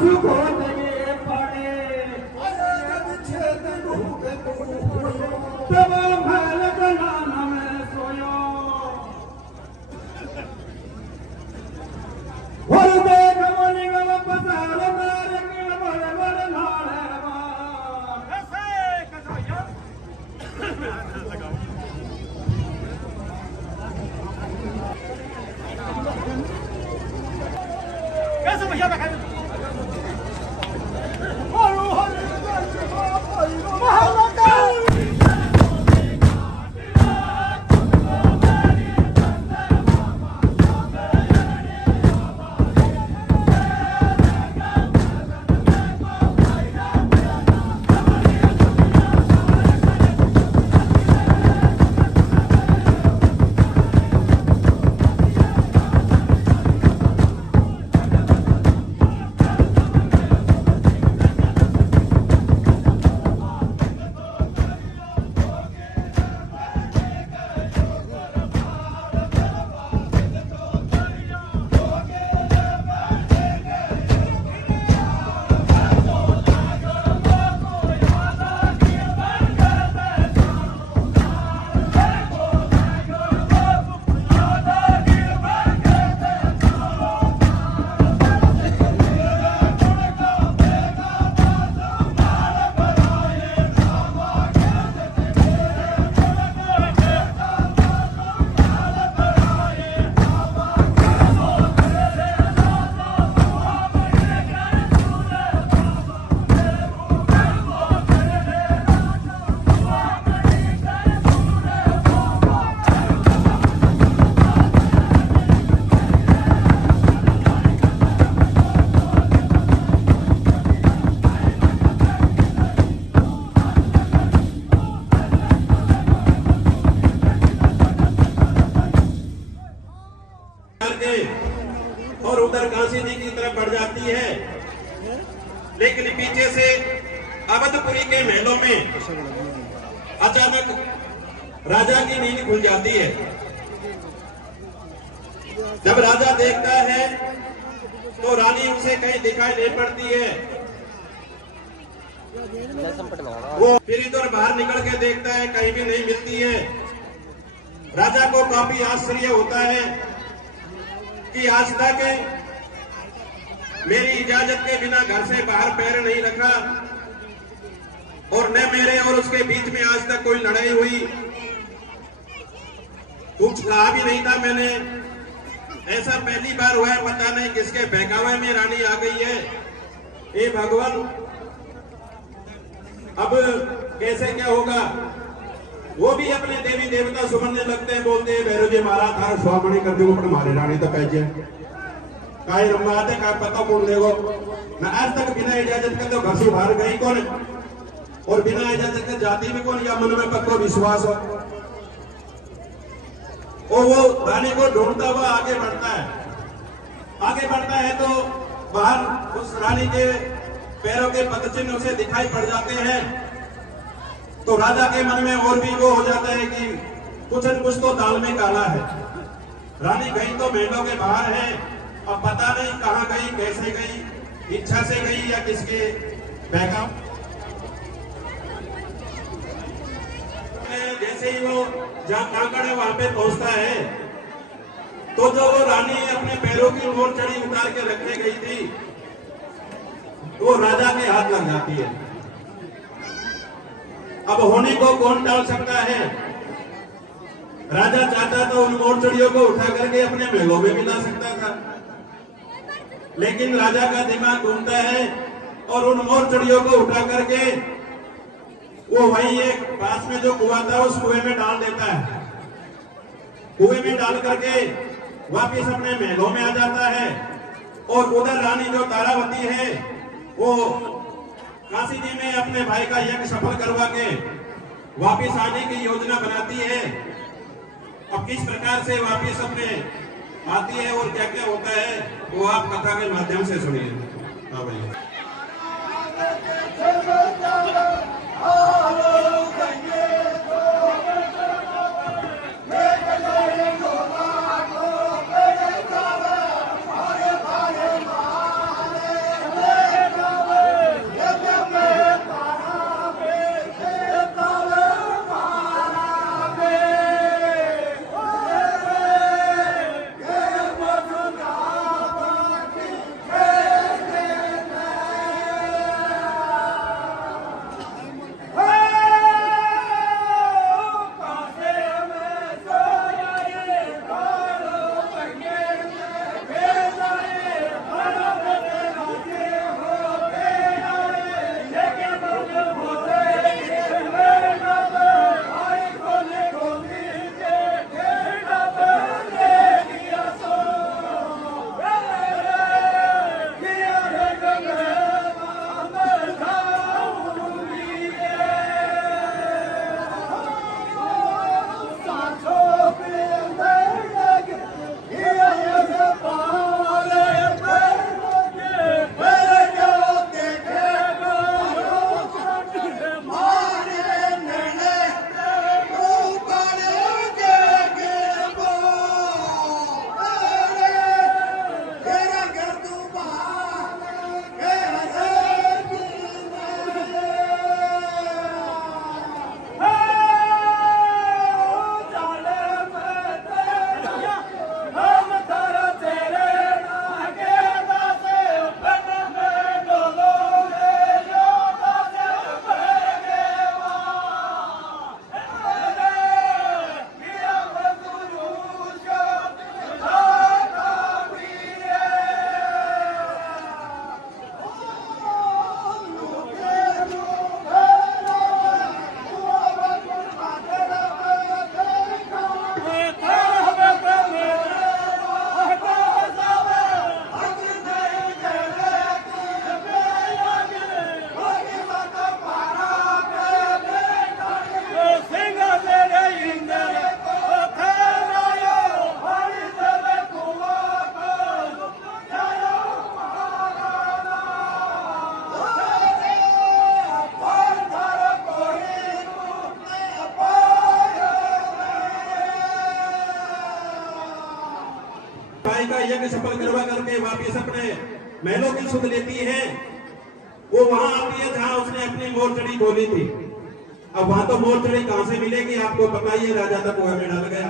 आंसू खोदने पड़े तब महल बनाना में सोयो और देख मोनी गल पसार मार के बड़े बड़े नाले मार ऐसे कसाया कैसे भैया बैठा और उधर काशी जी की तरफ बढ़ जाती है, लेकिन पीछे से अवधपुरी के महलों में अचानक राजा की नींद खुल जाती है। जब राजा देखता है तो रानी उसे कहीं दिखाई नहीं पड़ती है। वो फिर इधर बाहर निकल के देखता है, कहीं भी नहीं मिलती है। राजा को काफी आश्चर्य होता है कि आज तक मेरी इजाजत के बिना घर से बाहर पैर नहीं रखा और न मेरे और उसके बीच में आज तक कोई लड़ाई हुई, कुछ कहा भी नहीं था मैंने। ऐसा पहली बार हुआ है, पता नहीं किसके बहकावे में रानी आ गई है। हे भगवान, अब कैसे क्या होगा। वो भी अपने देवी देवता सुमनने लगते हैं, बोलते हैं भैरव जी महाराज थारा स्वामणी कर दो, मारे रानी तो पैजे काय रंबाते का पता कौन देगो ना। आज तक बिना इजाजत के तो घर से बाहर गई कौन, और बिना इजाजत के जाती में कौन, या मन में पक्का विश्वास हो। और वो रानी को ढूंढता हुआ आगे बढ़ता है। आगे बढ़ता है तो बाहर उस रानी के पैरों के पदचिन्ह उसे दिखाई पड़ जाते हैं। तो राजा के मन में और भी वो हो जाता है कि कुछ न कुछ तो दाल में काला है। रानी गई तो महलों के बाहर है, अब पता नहीं कहां गई, कैसे गई, इच्छा से गई या किसके बहकाव। जैसे ही वो जहां कांकड़ है वहां पे पहुंचता है तो जो वो रानी अपने पैरों की मोर चढ़ी उतार के रखने गई थी वो राजा के हाथ लग जाती है। अब होने को कौन टाल सकता है। राजा चाहता तो उन मोरचड़ियों को उठा करके अपने महलों में मिला सकता था, लेकिन राजा का दिमाग घूमता है और उन मोरचड़ियों को उठा करके वो वही एक पास में जो कुआं था उस कुएं में डाल देता है। कुएं में डाल करके वापिस अपने महलों में आ जाता है। और उधर रानी जो तारावती है वो काशी जी में अपने भाई का यज्ञ सफल करवा के वापिस आने की योजना बनाती है। अब किस प्रकार से वापिस अपने आती है और क्या क्या होता है वो आप कथा के माध्यम से सुनिए। हाँ भैया। वापिस अपने महलों की सुध लेती है, वो वहां आती है जहां उसने अपनी मोरचड़ी खोली थी। अब वहां तो मोरचड़ी कहां से मिलेगी, आपको पता ही है, राजा तक कुएं में डल गया।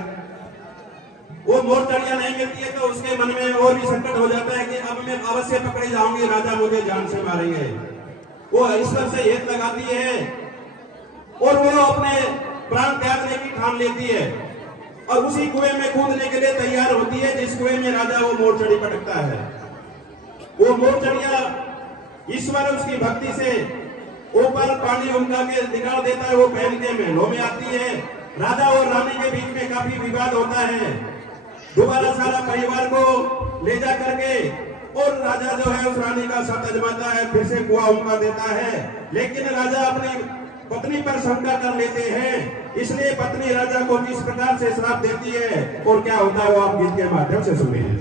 वो मोरचड़ियां नहीं मिलती है तो उसके मन में और भी संकट हो जाता है कि अब मैं अवश्य पकड़ी जाऊंगी, राजा मुझे जान से मारेंगे। वो ईश्वर से हेत लगाती है और वो अपने प्राण त्यागने की ठान लेती है और उसी कुएं में कूदने के लिए तैयार होती है जिस कुएं में राजा वो मोरचड़ी पटकता है। वो मोरचड़ियां ईश्वर उसकी भक्ति से ऊपर पानी उनका के निकाल देता है, वो पहन के महलों में आती है। राजा और रानी के बीच में काफी विवाद होता है, दोबारा सारा परिवार को ले जा करके और राजा जो है उस रानी का साथ अजमाता है, फिर से कुआं उनका देता है। लेकिन राजा अपनी पत्नी पर शंका कर लेते हैं, इसलिए पत्नी राजा को किस प्रकार से श्राप देती है और क्या होता है वो आप गीत के माध्यम से सुनिए।